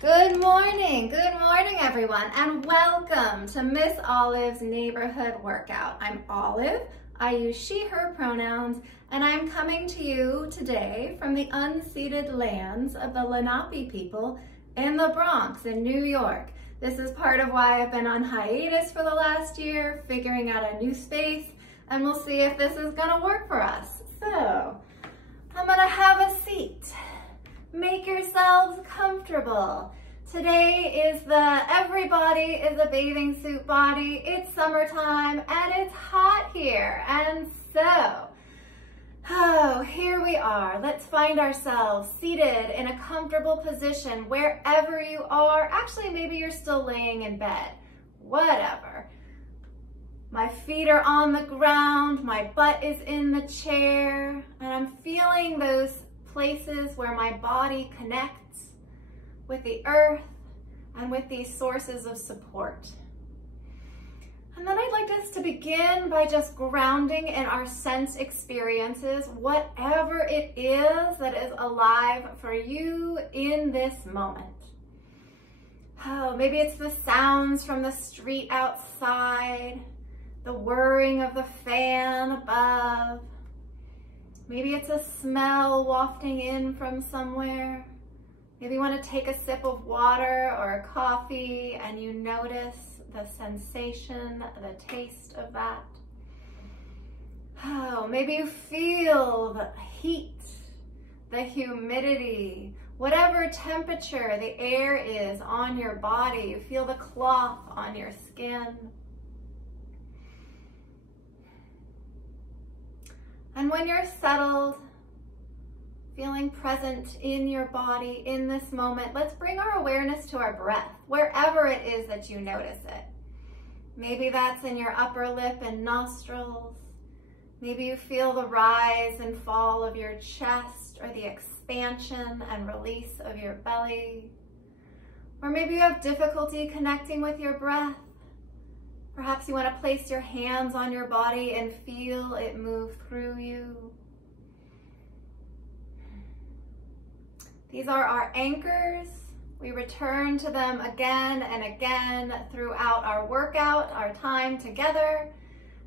Good morning everyone, and welcome to Miss Olive's Neighborhood Workout. I'm Olive, I use she, her pronouns, and I'm coming to you today from the unceded lands of the Lenape people in the Bronx in New York. This is part of why I've been on hiatus for the last year, figuring out a new space, and we'll see if this is gonna work for us. So, I'm gonna have a seat. Make yourselves comfortable. Today is everybody is a bathing suit body. It's summertime and it's hot here. And so, here we are. Let's find ourselves seated in a comfortable position wherever you are. Actually, maybe you're still laying in bed. Whatever. My feet are on the ground. My butt is in the chair. And I'm feeling those places where my body connects with the earth and with these sources of support. And then I'd like us to begin by just grounding in our sense experiences, whatever it is that is alive for you in this moment. Oh, maybe it's the sounds from the street outside, the whirring of the fan above. Maybe it's a smell wafting in from somewhere. Maybe you want to take a sip of water or a coffee and you notice the sensation, the taste of that. Oh, maybe you feel the heat, the humidity, whatever temperature the air is on your body. You feel the cloth on your skin. And when you're settled, feeling present in your body in this moment, let's bring our awareness to our breath, wherever it is that you notice it. Maybe that's in your upper lip and nostrils. Maybe you feel the rise and fall of your chest or the expansion and release of your belly. Or maybe you have difficulty connecting with your breath. Perhaps you want to place your hands on your body and feel it move through you. These are our anchors. We return to them again and again throughout our workout, our time together,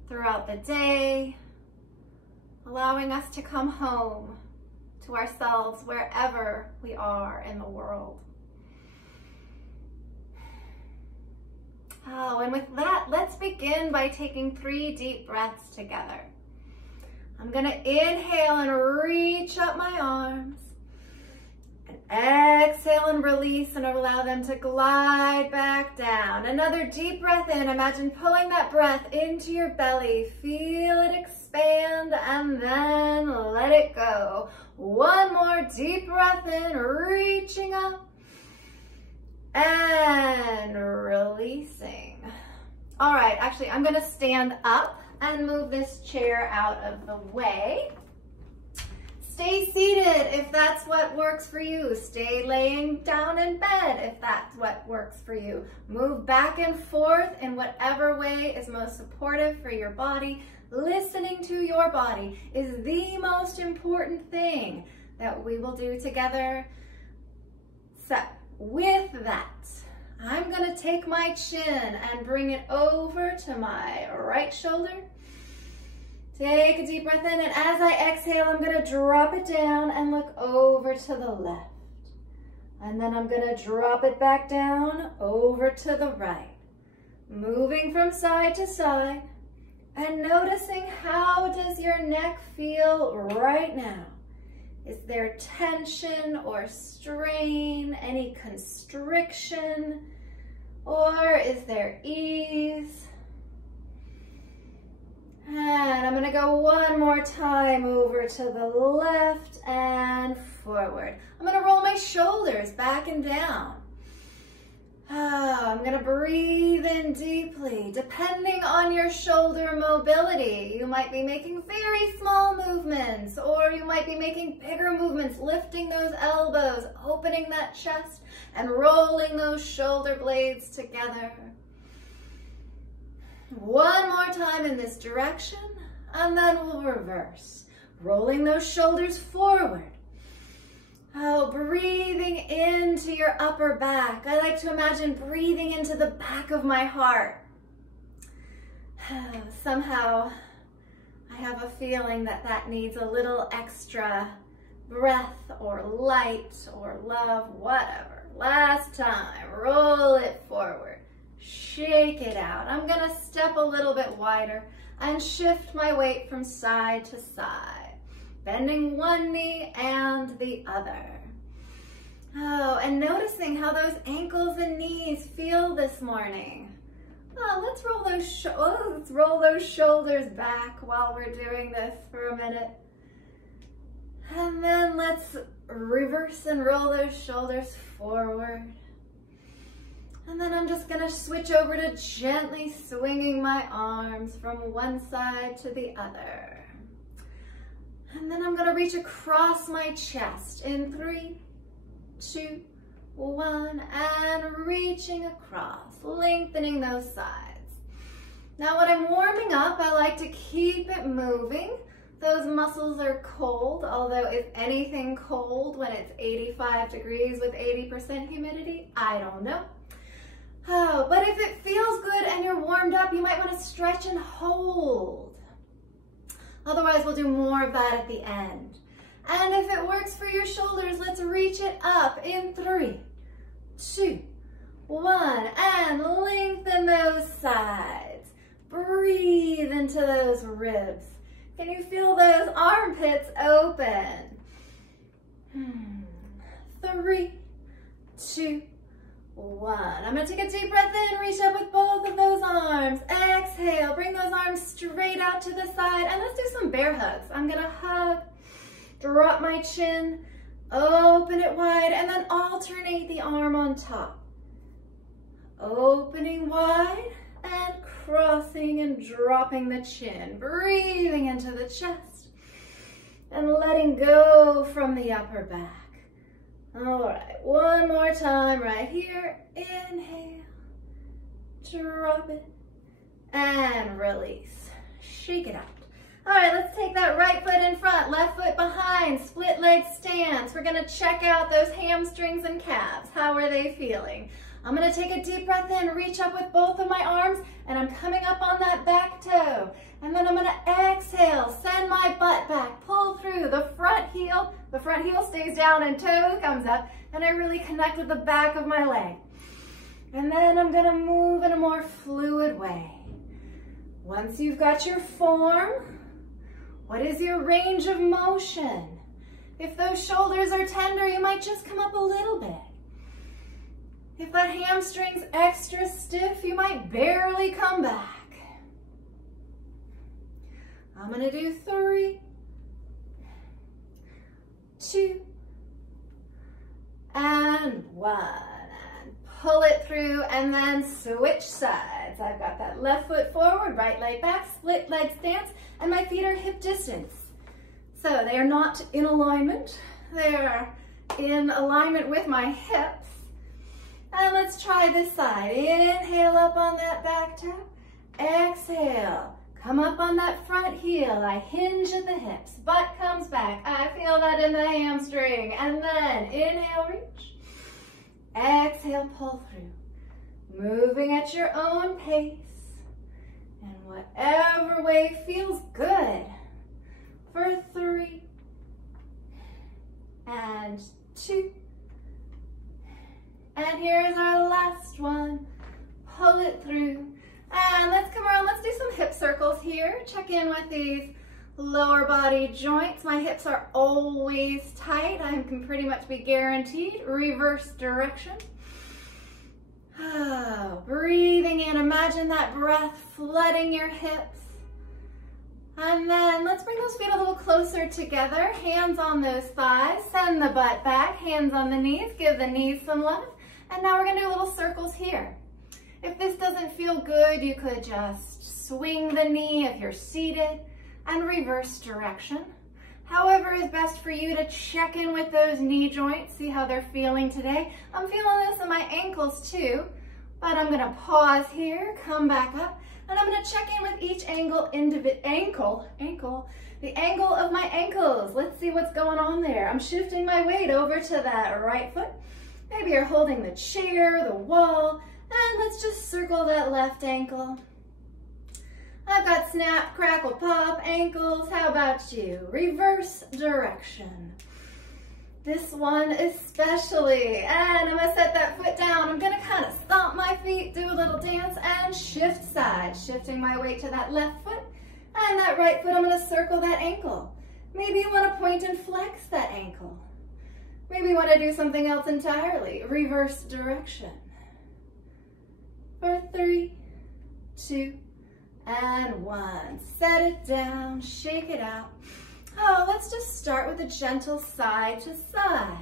throughout the day, allowing us to come home to ourselves wherever we are in the world. Oh, and with that, let's begin by taking 3 deep breaths together. I'm gonna inhale and reach up my arms. And exhale and release and allow them to glide back down. Another deep breath in. Imagine pulling that breath into your belly. Feel it expand and then let it go. One more deep breath in, reaching up. And releasing. All right, actually, I'm gonna stand up and move this chair out of the way. Stay seated if that's what works for you. Stay laying down in bed if that's what works for you. Move back and forth in whatever way is most supportive for your body. Listening to your body is the most important thing that we will do together. So, with that, I'm gonna take my chin and bring it over to my right shoulder. Take a deep breath in, and as I exhale, I'm gonna drop it down and look over to the left. And then I'm gonna drop it back down over to the right. Moving from side to side and noticing how does your neck feel right now. Is there tension or strain, any constriction, or is there ease? And I'm gonna go one more time over to the left and forward. I'm gonna roll my shoulders back and down. I'm gonna breathe in deeply. Depending on your shoulder mobility, you might be making very small movements, or you might be making bigger movements, lifting those elbows, opening that chest, and rolling those shoulder blades together. One more time in this direction, and then we'll reverse. Rolling those shoulders forward. Oh, breathing into into your upper back. I like to imagine breathing into the back of my heart. Somehow, I have a feeling that that needs a little extra breath or light or love, whatever. Last time, roll it forward, shake it out. I'm gonna step a little bit wider and shift my weight from side to side, bending one knee and the other. Oh, and noticing how those ankles and knees feel this morning. Oh, let's roll those shoulders back while we're doing this for a minute. And then let's reverse and roll those shoulders forward. And then I'm just gonna switch over to gently swinging my arms from one side to the other. And then I'm gonna reach across my chest in 3, 2, 1, and reaching across, lengthening those sides. Now when I'm warming up, I like to keep it moving. Those muscles are cold, although is anything cold when it's 85 degrees with 80% humidity? I don't know. Oh, but if it feels good and you're warmed up, you might want to stretch and hold. Otherwise, we'll do more of that at the end. And if it works for your shoulders, let's reach it up in 3, 2, 1, and lengthen those sides. Breathe into those ribs. Can you feel those armpits open? 3, 2, 1. I'm gonna take a deep breath in, reach up with both of those arms. Exhale, bring those arms straight out to the side, and let's do some bear hugs. I'm gonna hug, drop my chin, open it wide, and then alternate the arm on top. Opening wide and crossing and dropping the chin, breathing into the chest and letting go from the upper back. All right, one more time right here. Inhale, drop it, and release. Shake it out. All right, let's take that right foot in front, left foot behind, split leg stance. We're gonna check out those hamstrings and calves. How are they feeling? I'm gonna take a deep breath in, reach up with both of my arms, and I'm coming up on that back toe. And then I'm gonna exhale, send my butt back, pull through the front heel stays down and toe comes up, and I really connect with the back of my leg. And then I'm gonna move in a more fluid way. Once you've got your form, what is your range of motion? If those shoulders are tender, you might just come up a little bit. If that hamstring's extra stiff, you might barely come back. I'm gonna do 3, 2, and 1. And pull it through and then switch sides. I've got that left foot forward, right leg back, split leg stance, and my feet are hip distance. So they are not in alignment. They're in alignment with my hips. And let's try this side. Inhale up on that back toe. Exhale. Come up on that front heel. I hinge at the hips. Butt comes back. I feel that in the hamstring. And then inhale, reach. Exhale, pull through. Moving at your own pace. And whatever way feels good. For 3. And 2. And here's our last one. Pull it through. And let's come around, let's do some hip circles here. Check in with these lower body joints. My hips are always tight. I can pretty much be guaranteed. Reverse direction. Oh, breathing in, imagine that breath flooding your hips. And then let's bring those feet a little closer together. Hands on those thighs, send the butt back, hands on the knees, give the knees some love. And now we're gonna do little circles here. If this doesn't feel good, you could just swing the knee if you're seated and reverse direction. However is best for you to check in with those knee joints, see how they're feeling today. I'm feeling this in my ankles too, but I'm gonna pause here, come back up, and I'm gonna check in with each the angle of my ankles. Let's see what's going on there. I'm shifting my weight over to that right foot, Maybe you're holding the chair, the wall, and let's just circle that left ankle. I've got snap, crackle, pop ankles. How about you? Reverse direction. This one especially. And I'm gonna set that foot down. I'm gonna kind of stomp my feet, do a little dance, and shift side. Shifting my weight to that left foot. And that right foot, I'm gonna circle that ankle. Maybe you wanna point and flex that ankle. Maybe you wanna do something else entirely. Reverse direction. For 3, 2, and 1. Set it down, shake it out. Oh, let's just start with a gentle side to side.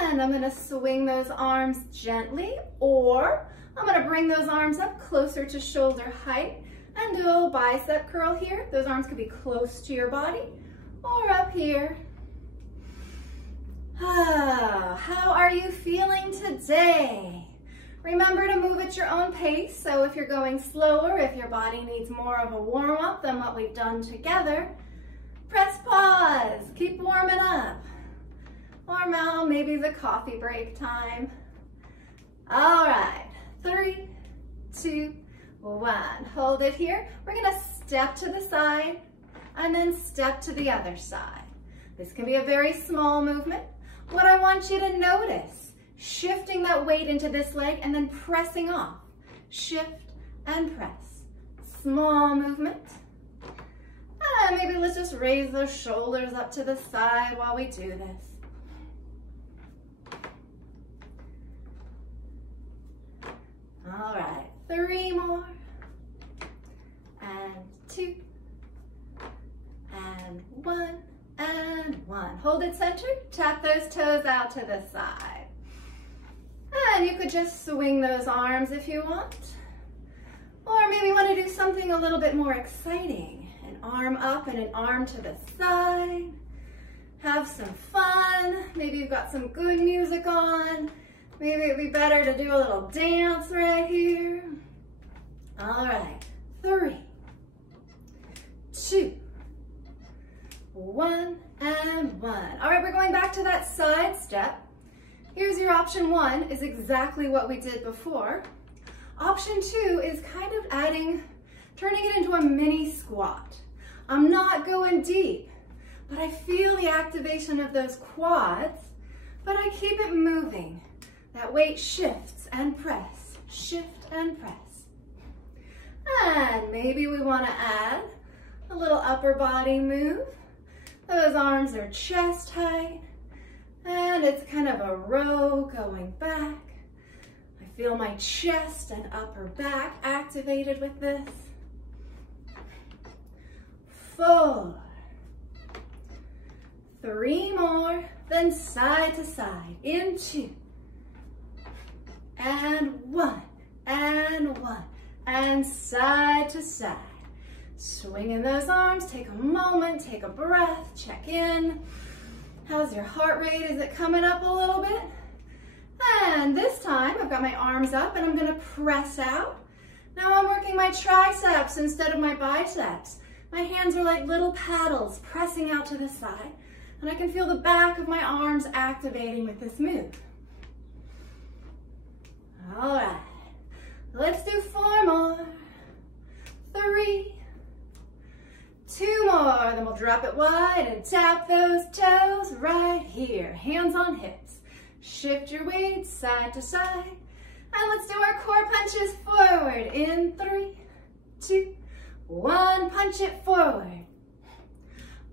And I'm gonna swing those arms gently, or I'm gonna bring those arms up closer to shoulder height and do a little bicep curl here. Those arms could be close to your body or up here. Ah, how are you feeling today? Remember to move at your own pace, so if you're going slower, if your body needs more of a warm-up than what we've done together, press pause, keep warming up. Or now maybe the coffee break time. All right, 3, 2, 1. Hold it here. We're gonna step to the side and then step to the other side. This can be a very small movement. What I want you to notice, shifting that weight into this leg and then pressing off. Shift and press. Small movement. And maybe let's just raise those shoulders up to the side while we do this. All right, 3 more. And 2. And 1. And 1. Hold it centered. Tap those toes out to the side. And you could just swing those arms if you want. Or maybe you want to do something a little bit more exciting. An arm up and an arm to the side. Have some fun. Maybe you've got some good music on. Maybe it'd be better to do a little dance right here. All right, 3, 2, 1, and 1. All right, we're going back to that side step. Here's your option 1, is exactly what we did before. Option 2 is kind of turning it into a mini squat. I'm not going deep, but I feel the activation of those quads, but I keep it moving. That weight shifts and press, shift and press. And maybe we want to add a little upper body move. Those arms are chest height, and it's kind of a row going back. I feel my chest and upper back activated with this. 4, 3 more, then side to side, in 2, and 1, and 1, and side to side. Swinging those arms, take a moment, take a breath, check in. How's your heart rate? Is it coming up a little bit? And this time I've got my arms up and I'm gonna press out. Now I'm working my triceps instead of my biceps. My hands are like little paddles pressing out to the side, and I can feel the back of my arms activating with this move. All right, let's do 4 more. 3, 2 more, then we'll drop it wide and tap those toes right here. Hands on hips. Shift your weight side to side. And let's do our core punches forward in 3, 2, 1. Punch it forward.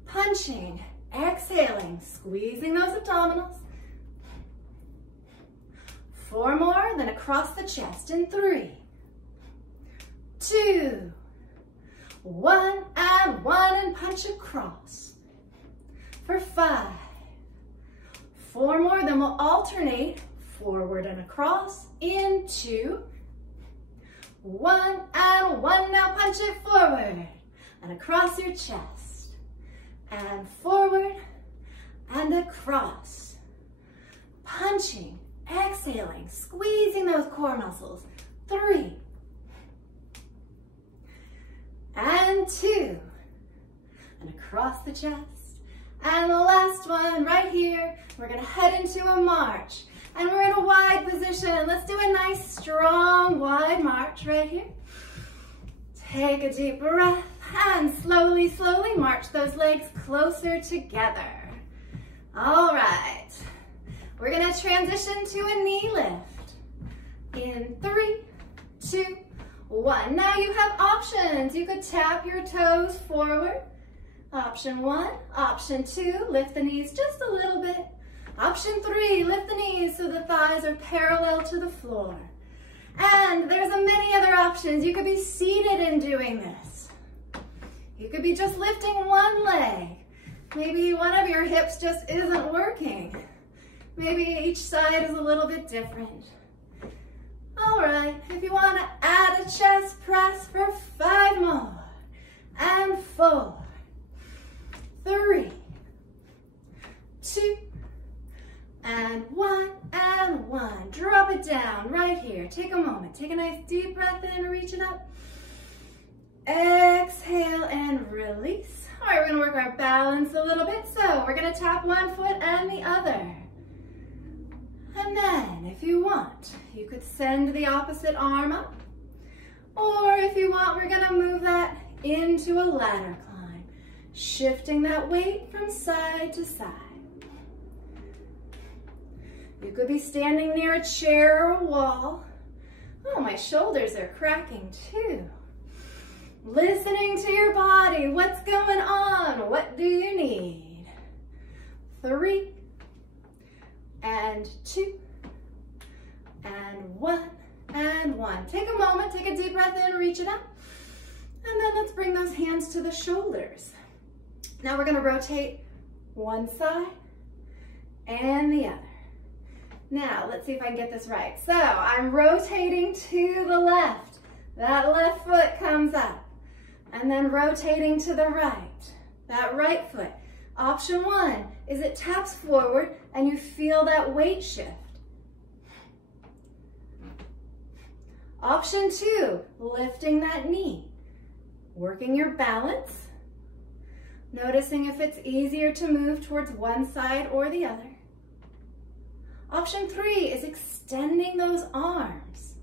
Punching, exhaling, squeezing those abdominals. 4 more, then across the chest in 3, 2, 1, and 1, and punch across. For 5, 4 more, then we'll alternate forward and across in 2, 1, and 1. Now punch it forward and across your chest, and forward and across. Punching, exhaling, squeezing those core muscles. 3, and 2, and across the chest. And the last one right here, we're gonna head into a march. And we're in a wide position. Let's do a nice, strong, wide march right here. Take a deep breath and slowly, slowly march those legs closer together. All right. We're gonna transition to a knee lift. In 3, 2, 1. Now you have options. You could tap your toes forward. Option 1. Option 2, lift the knees just a little bit. Option 3, lift the knees so the thighs are parallel to the floor. And there's many other options. You could be seated in doing this. You could be just lifting one leg. Maybe one of your hips just isn't working. Maybe each side is a little bit different. All right, if you want to add a chest press for 5 more. And 4, 3, 2, and 1, and 1. Drop it down right here. Take a moment. Take a nice deep breath in, reach it up. Exhale and release. All right, we're gonna work our balance a little bit. So we're gonna tap one foot and the other. And then, if you want, you could send the opposite arm up. Or if you want, we're gonna move that into a ladder climb, shifting that weight from side to side. You could be standing near a chair or a wall. Oh, my shoulders are cracking too. Listening to your body. What's going on? What do you need? 3, and 2, and 1, and 1. Take a moment, take a deep breath in, reach it up. And then let's bring those hands to the shoulders. Now we're gonna rotate one side and the other. Now, let's see if I can get this right. So, I'm rotating to the left. That left foot comes up. And then rotating to the right. That right foot. Option 1 is it taps forward and you feel that weight shift. Option 2, lifting that knee. Working your balance. Noticing if it's easier to move towards one side or the other. Option 3 is extending those arms.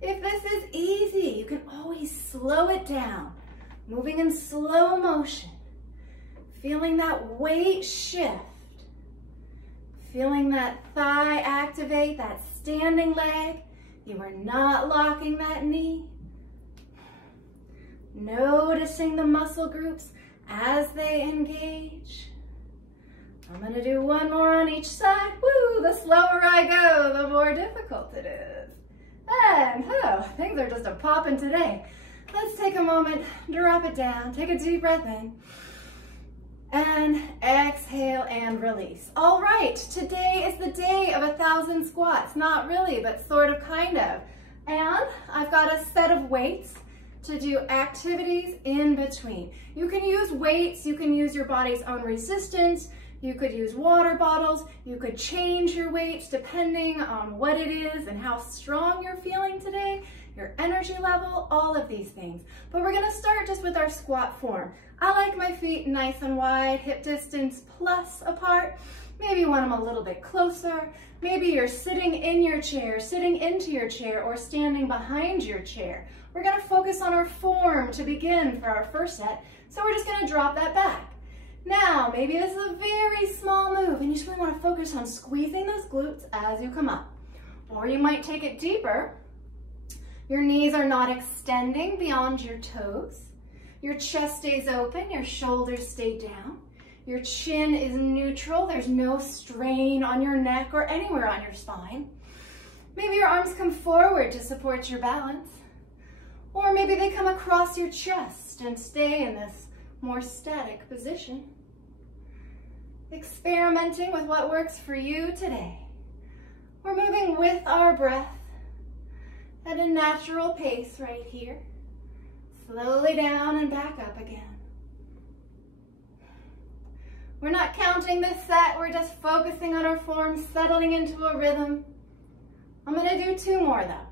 If this is easy, you can always slow it down, moving in slow motion, feeling that weight shift, feeling that thigh activate, that standing leg. You are not locking that knee. Noticing the muscle groups as they engage. I'm gonna do one more on each side. Woo, the slower I go, the more difficult it is. And, oh, things are just a-poppin' today. Let's take a moment, drop it down, take a deep breath in, and exhale and release. All right, today is the day of 1,000 squats. Not really, but sort of, kind of. And I've got a set of weights to do activities in between. You can use weights, you can use your body's own resistance, you could use water bottles, you could change your weights depending on what it is and how strong you're feeling today, your energy level, all of these things. But we're gonna start just with our squat form. I like my feet nice and wide, hip distance plus apart. Maybe you want them a little bit closer. Maybe you're sitting in your chair, sitting into your chair, or standing behind your chair. We're gonna focus on our form to begin for our first set, so we're just gonna drop that back. Now, maybe this is a very small move and you just really want to focus on squeezing those glutes as you come up. Or you might take it deeper. Your knees are not extending beyond your toes. Your chest stays open, your shoulders stay down. Your chin is neutral. There's no strain on your neck or anywhere on your spine. Maybe your arms come forward to support your balance. Or maybe they come across your chest and stay in this more static position. Experimenting with what works for you today. We're moving with our breath at a natural pace right here. Slowly down and back up again. We're not counting this set, we're just focusing on our form, settling into a rhythm. I'm gonna do 2 more though.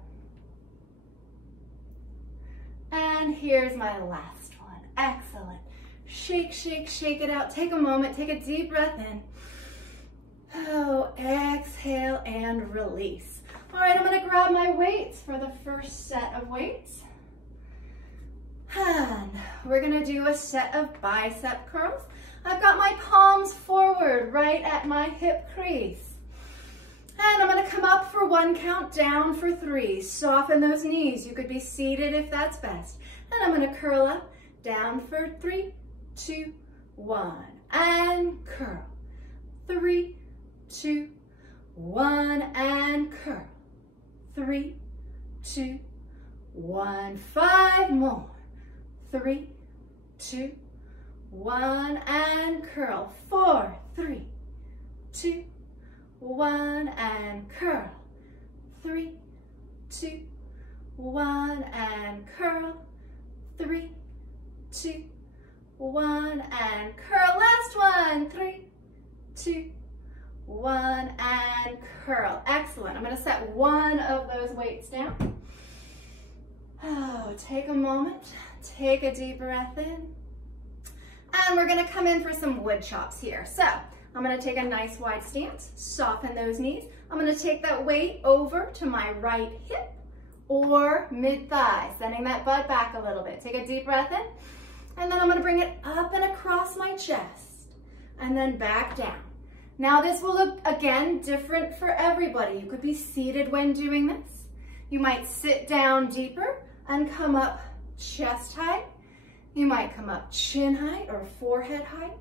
And here's my last one. Excellent. Shake, shake, shake it out. Take a moment, take a deep breath in. and release. All right, I'm gonna grab my weights for the first set of weights. And we're gonna do a set of bicep curls. I've got my palms forward, right at my hip crease. And I'm gonna come up for 1 count, down for 3. Soften those knees. You could be seated if that's best. And I'm gonna curl up, down for 3, 2, 1. And curl. 3, 2, 1. And curl. 3, 2, 1. 5 more. 3, 2, 1. And curl. 4, 3, 2, 1. And curl. 3, 2, 1. And curl. 3, 2, 1. And curl. Last one. 3, 2, 1. And curl. Excellent. I'm going to set one of those weights down. Oh, take a moment. Take a deep breath in. And we're going to come in for some wood chops here. So I'm going to take a nice wide stance. Soften those knees. I'm going to take that weight over to my right hip or mid-thigh, sending that butt back a little bit. Take a deep breath in. And then I'm going to bring it up and across my chest. And then back down. Now this will look, again, different for everybody. You could be seated when doing this. You might sit down deeper and come up chest height. You might come up chin height or forehead height.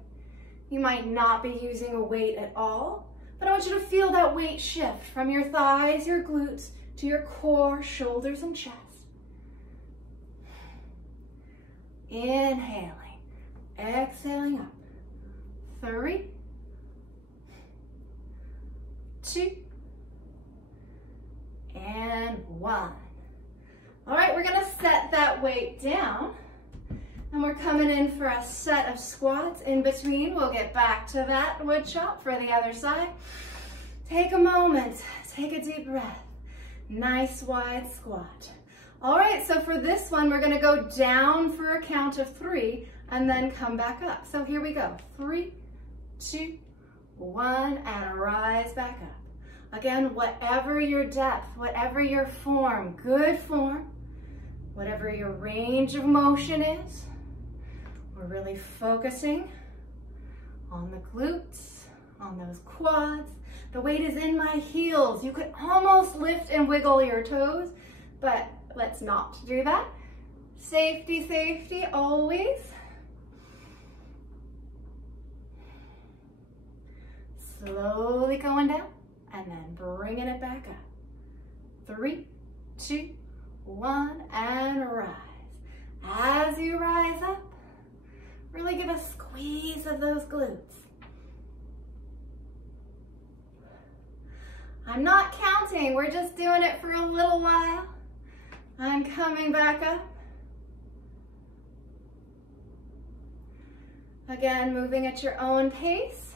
You might not be using a weight at all, but I want you to feel that weight shift from your thighs, your glutes, to your core, shoulders, and chest. Inhaling, exhaling up. 3, 2, and 1. All right, we're gonna set that weight down, and we're coming in for a set of squats. In between, we'll get back to that wood chop for the other side. Take a moment, take a deep breath. Nice wide squat. All right, so for this one, we're gonna go down for a count of 3 and then come back up. So here we go. 3, 2, 1, and rise back up. Again, whatever your depth, whatever your form, good form, whatever your range of motion is, we're really focusing on the glutes, on those quads. The weight is in my heels. You could almost lift and wiggle your toes, but let's not do that. Safety, safety, always. Slowly going down and then bringing it back up. 3, 2, 1, and rise. As you rise up, really give a squeeze of those glutes. I'm not counting, we're just doing it for a little while. I'm coming back up. Again, moving at your own pace.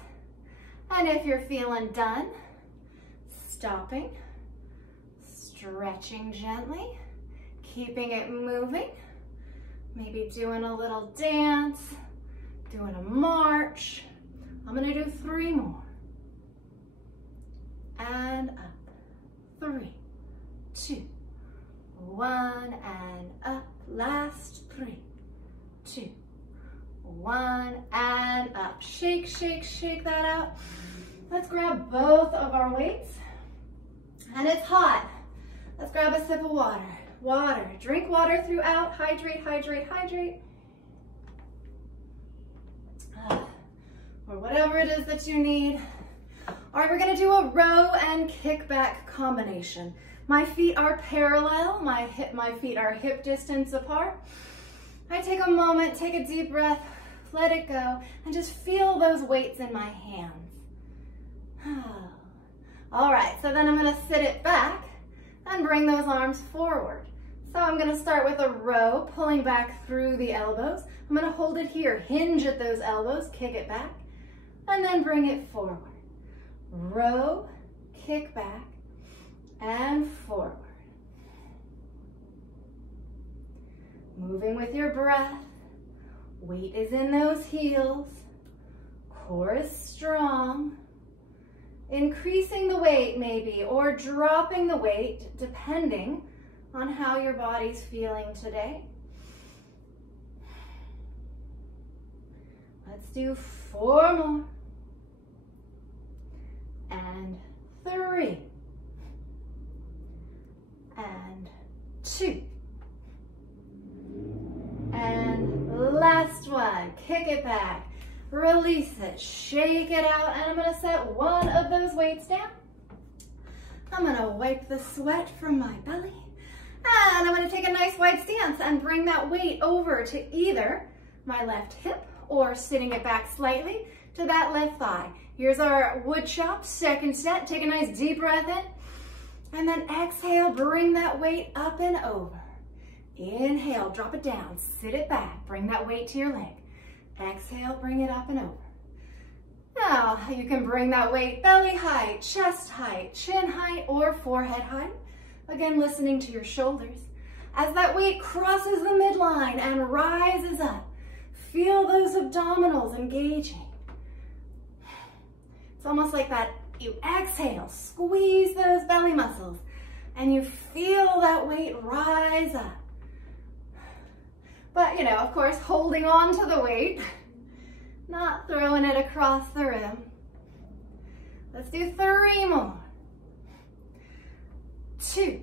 And if you're feeling done, stopping, stretching gently, keeping it moving, maybe doing a little dance, doing a march. I'm gonna do 3 more. And up. 3, 2, 1, and up. Last 3, 2, 1, and up. Shake, shake, shake that out. Let's grab both of our weights. And it's hot. Let's grab a sip of water. Water. Drink water throughout. Hydrate, hydrate, hydrate. Or whatever it is that you need. All right, we're gonna do a row and kickback combination. My feet are parallel, my feet are hip distance apart. I take a moment, take a deep breath, let it go, and just feel those weights in my hands. All right, so then I'm gonna sit it back and bring those arms forward. So I'm gonna start with a row, pulling back through the elbows. I'm gonna hold it here, hinge at those elbows, kick it back, and then bring it forward. Row, kick back, and forward. Moving with your breath. Weight is in those heels. Core is strong. increasing the weight maybe, or dropping the weight, depending on how your body's feeling today. Let's do 4 more. And 3. And 2. And last one. Kick it back. Release it. Shake it out. And I'm going to set one of those weights down. I'm going to wipe the sweat from my belly. And I'm going to take a nice wide stance and bring that weight over to either my left hip or sitting it back slightly to that left thigh. Here's our wood chop, second set. Take a nice deep breath in. And then exhale, bring that weight up and over. Inhale, drop it down, sit it back, bring that weight to your leg. Exhale, bring it up and over. Now, you can bring that weight belly height, chest height, chin height, or forehead height. Again, listening to your shoulders. As that weight crosses the midline and rises up, feel those abdominals engaging. It's almost like that you exhale, squeeze those belly muscles, and you feel that weight rise up. But, you know, of course, holding on to the weight, not throwing it across the room. Let's do 3 more. 2.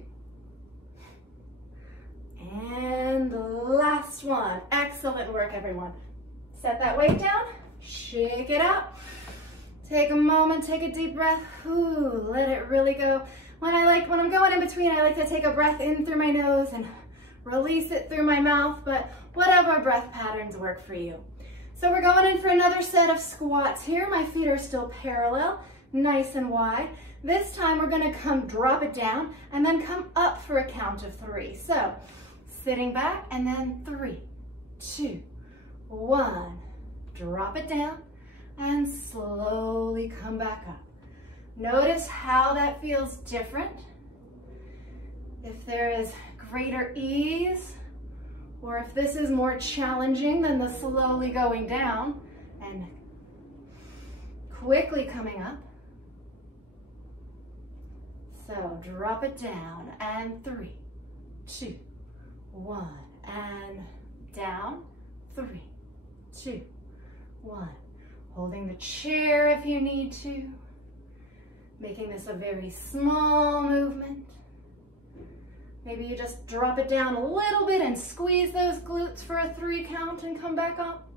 And the last one. Excellent work, everyone. Set that weight down, shake it out. Take a moment, take a deep breath. Ooh, let it really go. When I'm going in between, I like to take a breath in through my nose and release it through my mouth, but whatever breath patterns work for you. So we're going in for another set of squats here. My feet are still parallel, nice and wide. This time we're gonna drop it down and then come up for a count of 3. So sitting back and then 3, 2, 1. Drop it down and slowly come back up. Notice how that feels different. If there is greater ease, or if this is more challenging than the slowly going down and quickly coming up. So drop it down and 3, 2, 1, and down, 3, 2, 1. Holding the chair if you need to. Making this a very small movement. Maybe you just drop it down a little bit and squeeze those glutes for a 3 count and come back up.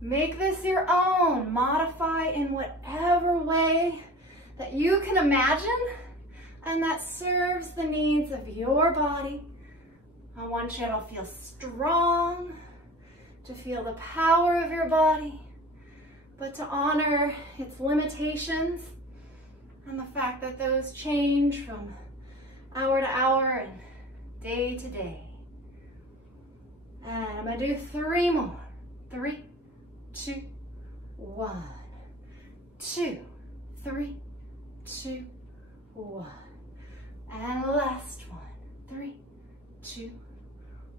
Make this your own. Modify in whatever way that you can imagine and that serves the needs of your body. I want you to feel strong, to feel the power of your body, but to honor its limitations and the fact that those change from hour to hour and day to day. And I'm gonna do 3 more. 3, 2, 1, 2, 3, 2, 1. And last one. 3, 2,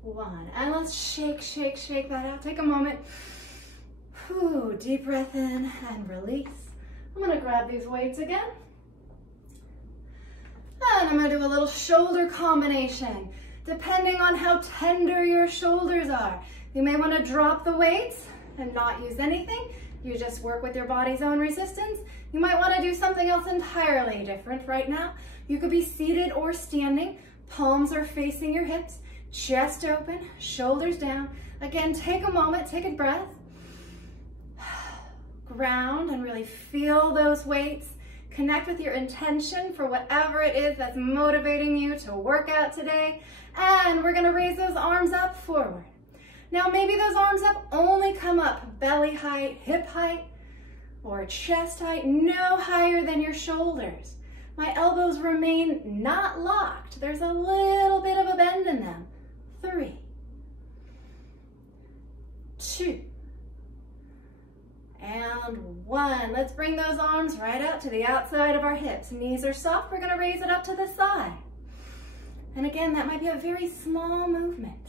1. And let's shake, shake, shake that out. Take a moment. Whew, deep breath in and release. I'm gonna grab these weights again. And I'm gonna do a little shoulder combination. Depending on how tender your shoulders are, you may wanna drop the weights and not use anything. You just work with your body's own resistance. You might wanna do something else entirely different right now. You could be seated or standing. Palms are facing your hips, chest open, shoulders down. Again, take a moment, take a breath. Ground and really feel those weights. Connect with your intention for whatever it is that's motivating you to work out today. And we're gonna raise those arms up forward. Now maybe those arms up only come up belly height, hip height, or chest height, no higher than your shoulders. My elbows remain not locked. There's a little bit of a bend in them. 3, 2, and 1. Let's bring those arms right out to the outside of our hips. Knees are soft. We're gonna raise it up to the side. And again, that might be a very small movement.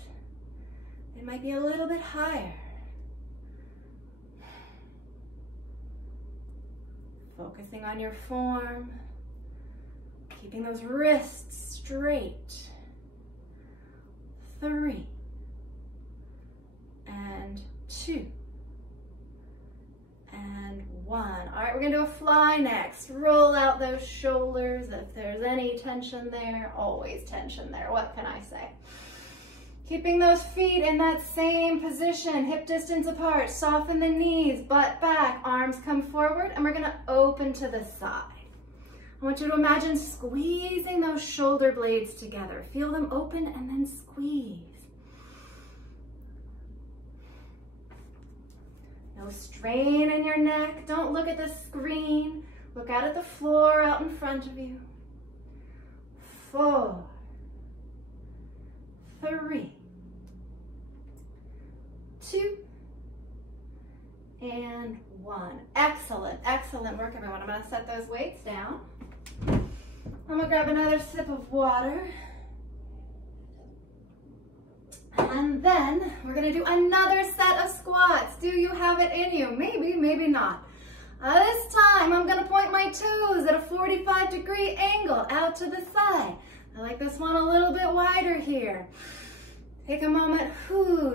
It might be a little bit higher. Focusing on your form, keeping those wrists straight. 3 and 2 and 1. All right, we're gonna do a fly next. Roll out those shoulders. If there's any tension there, always tension there. What can I say? Keeping those feet in that same position, hip distance apart. Soften the knees, butt back, arms come forward, and we're gonna open to the side. I want you to imagine squeezing those shoulder blades together. Feel them open and then squeeze. No strain in your neck. Don't look at the screen. Look out at the floor out in front of you. 4, 3, 2, and 1. Excellent, excellent work, everyone. I'm gonna set those weights down. I'm gonna grab another sip of water. And then we're gonna do another set of squats. Do you have it in you? Maybe, maybe not. This time I'm gonna point my toes at a 45-degree angle out to the side. I like this one a little bit wider here. Take a moment,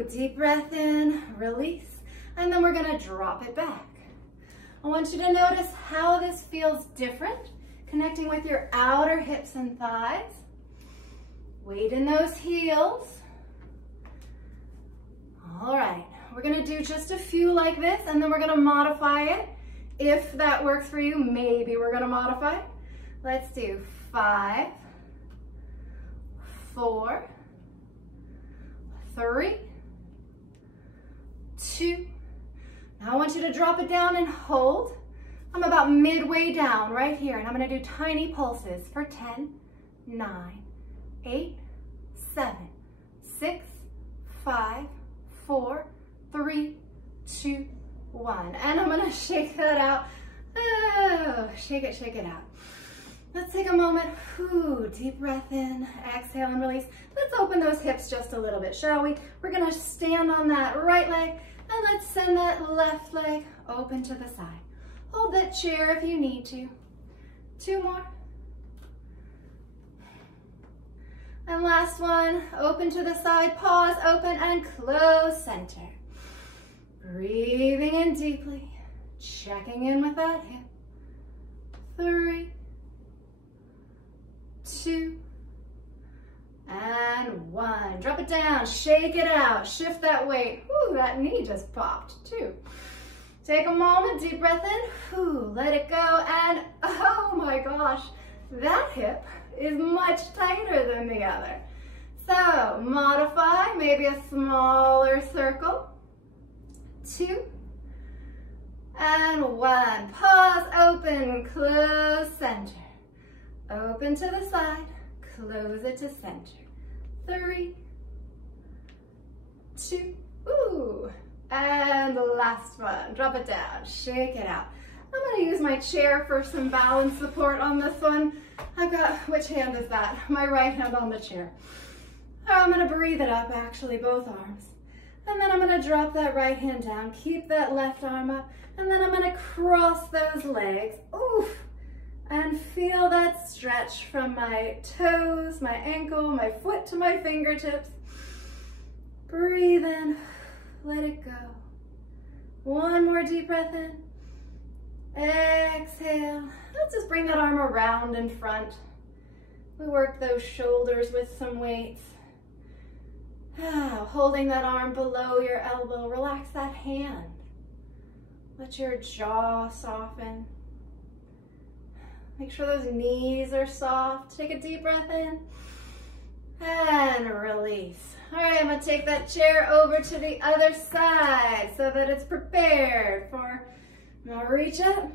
deep breath in, release, and then we're gonna drop it back. I want you to notice how this feels different, connecting with your outer hips and thighs. Weight in those heels. All right, we're gonna do just a few like this, and then we're gonna modify it. If that works for you, maybe we're gonna modify it. Let's do 5, 4, 3, 2. Now I want you to drop it down and hold. I'm about midway down right here, and I'm gonna do tiny pulses for 10, 9, 8, 7, 6, 5, 4, 3, 2, 1. And I'm gonna shake that out. Oh, shake it out. Let's take a moment. Deep breath in, exhale and release. Let's open those hips just a little bit, shall we? We're gonna stand on that right leg, and let's send that left leg open to the side. Hold that chair if you need to. 2 more. And last one, open to the side, pause, open, and close center. Breathing in deeply, checking in with that hip. 3, 2, and 1. Drop it down, shake it out, shift that weight. That knee just popped too. Take a moment, deep breath in, let it go, and oh my gosh, that hip is much tighter than the other. So modify, maybe a smaller circle. 2, and 1. Pause, open, close center. Open to the side, close it to center. 3, 2, and the last one. Drop it down, shake it out. I'm gonna use my chair for some balance support on this one. I've got, which hand is that? My right hand on the chair. I'm gonna breathe it up, actually, both arms. And then I'm gonna drop that right hand down, keep that left arm up, and then I'm gonna cross those legs, and feel that stretch from my toes, my ankle, my foot to my fingertips. Breathe in, let it go. 1 more deep breath in. Exhale. Let's just bring that arm around in front. We work those shoulders with some weights. Holding that arm below your elbow, relax that hand. Let your jaw soften. Make sure those knees are soft. Take a deep breath in and release. All right, I'm gonna take that chair over to the other side so that it's prepared for, I'm gonna reach up,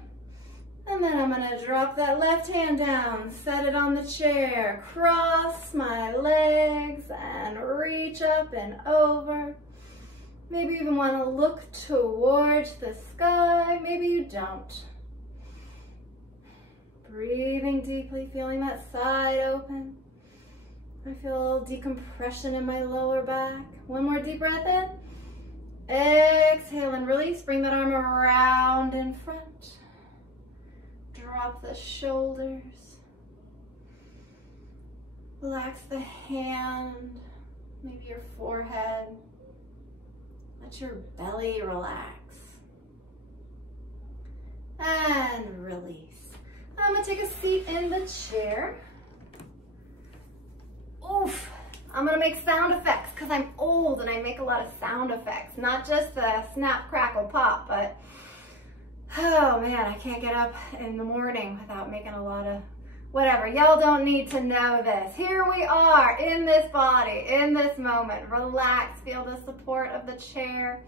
and then I'm gonna drop that left hand down, set it on the chair, cross my legs and reach up and over. Maybe you even wanna look towards the sky, maybe you don't. Breathing deeply, feeling that side open. I feel a little decompression in my lower back. 1 more deep breath in. Exhale and release. Bring that arm around in front. drop the shoulders. Relax the hand, maybe your forehead. Let your belly relax. And release. I'm gonna take a seat in the chair. Oof. I'm gonna make sound effects because I'm old and I make a lot of sound effects. Not just the snap, crackle, pop, but oh man, I can't get up in the morning without making a lot of whatever. Y'all don't need to know this. Here we are in this body, in this moment. Relax, feel the support of the chair.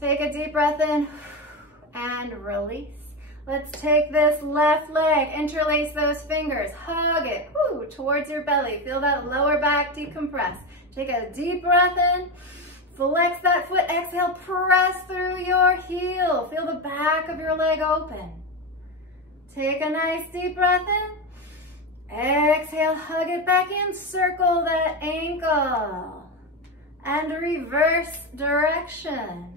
Take a deep breath in and release. Let's take this left leg, interlace those fingers, hug it towards your belly. Feel that lower back decompress. Take a deep breath in, flex that foot, exhale, press through your heel. Feel the back of your leg open. Take a nice deep breath in, exhale, hug it back in, circle that ankle, and reverse direction.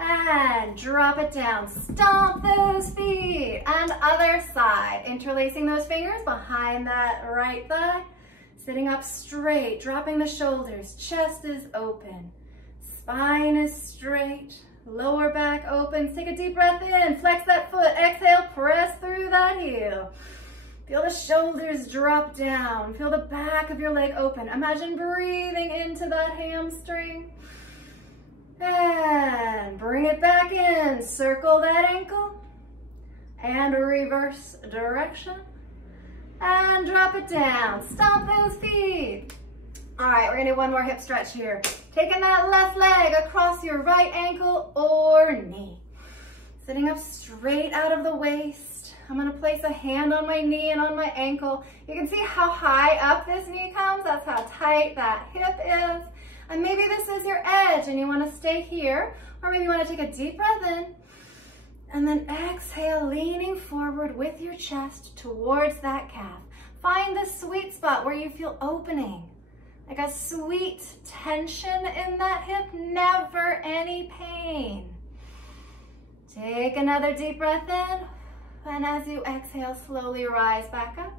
And drop it down. Stomp those feet. And other side. Interlacing those fingers behind that right thigh. Sitting up straight. Dropping the shoulders. Chest is open. Spine is straight. Lower back open. Take a deep breath in. Flex that foot. Exhale. Press through that heel. Feel the shoulders drop down. Feel the back of your leg open. Imagine breathing into that hamstring. And bring it back in. Circle that ankle. And reverse direction. And drop it down. Stomp those feet. All right, we're gonna do one more hip stretch here. Taking that left leg across your right ankle or knee. Sitting up straight out of the waist. I'm gonna place a hand on my knee and on my ankle. You can see how high up this knee comes. That's how tight that hip is. And maybe this is your edge and you want to stay here, or maybe you want to take a deep breath in and then exhale, leaning forward with your chest towards that calf. Find the sweet spot where you feel opening, like a sweet tension in that hip, never any pain. Take another deep breath in, and as you exhale, slowly rise back up.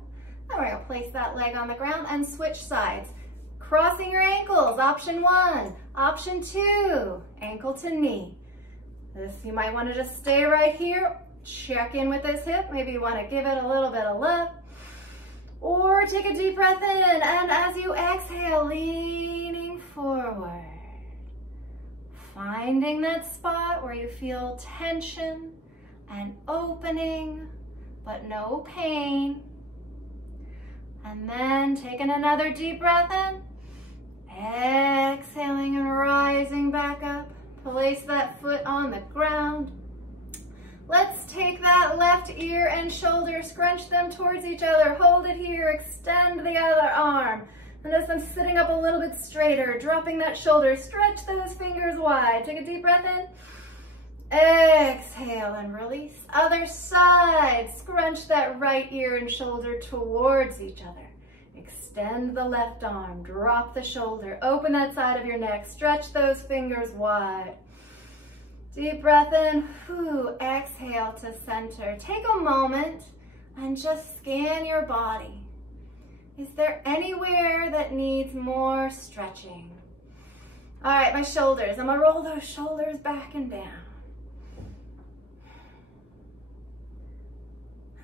Now we're going to place that leg on the ground and switch sides. Crossing your ankles, option 1. Option 2, ankle to knee. This, you might want to just stay right here. Check in with this hip. Maybe you want to give it a little bit of love. Or take a deep breath in, and as you exhale, leaning forward. Finding that spot where you feel tension and opening, but no pain. And then taking another deep breath in. Exhaling and rising back up. Place that foot on the ground. Let's take that left ear and shoulder, scrunch them towards each other. Hold it here, extend the other arm. And as I'm sitting up a little bit straighter, dropping that shoulder, stretch those fingers wide. Take a deep breath in. Exhale and release. Other side, scrunch that right ear and shoulder towards each other. Extend the left arm, drop the shoulder, open that side of your neck, stretch those fingers wide. Deep breath in, exhale to center. Take a moment and just scan your body. Is there anywhere that needs more stretching? All right, my shoulders. I'm gonna roll those shoulders back and down.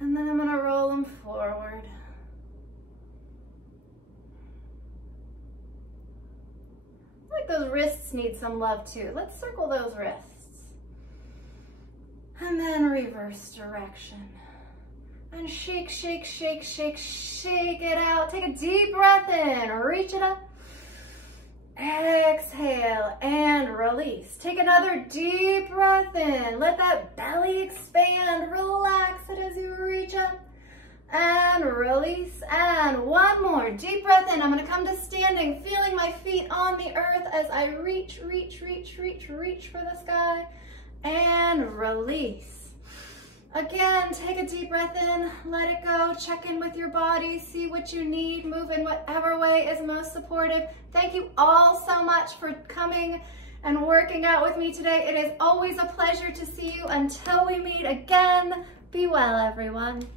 And then I'm gonna roll them forward. Like those wrists need some love too. Let's circle those wrists. And then reverse direction. And shake, shake, shake, shake, shake it out. Take a deep breath in, reach it up. Exhale and release. Take another deep breath in. Let that belly expand. Relax it as you reach up. And release, and one more deep breath in. I'm gonna come to standing, feeling my feet on the earth as I reach, reach, reach, reach, reach for the sky, and release. Again, take a deep breath in, let it go, check in with your body, see what you need, move in whatever way is most supportive. Thank you all so much for coming and working out with me today. It is always a pleasure to see you. Until we meet again, Be well, everyone.